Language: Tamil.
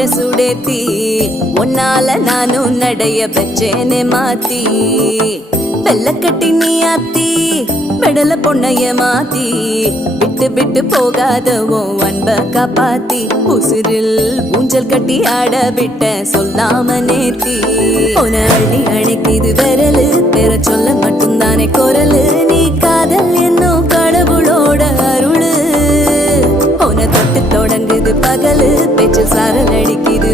போட்ட சுடேத்தி உன்னால நானும் நடைய பெச்சேனே மாத்தி வெள்ளக்கட்டி நீ ஆத்தி பெடல பொண்ணைய மாத்தி விட்டு விட்டு போகாதவோ அன்ப காப்பாத்தி உசிரில் ஊஞ்சல் கட்டி ஆட விட்ட சொல்லாம நேத்தி உன அள்ளி அழைக்கிது விரலு பெற சொல்ல மட்டும்தானே குரலு நீ காதல் என்னும் கடவுளோட அருளு உன தொட்டு தொடங்குது பகலு பேச்சு சாரல் அடிக்குது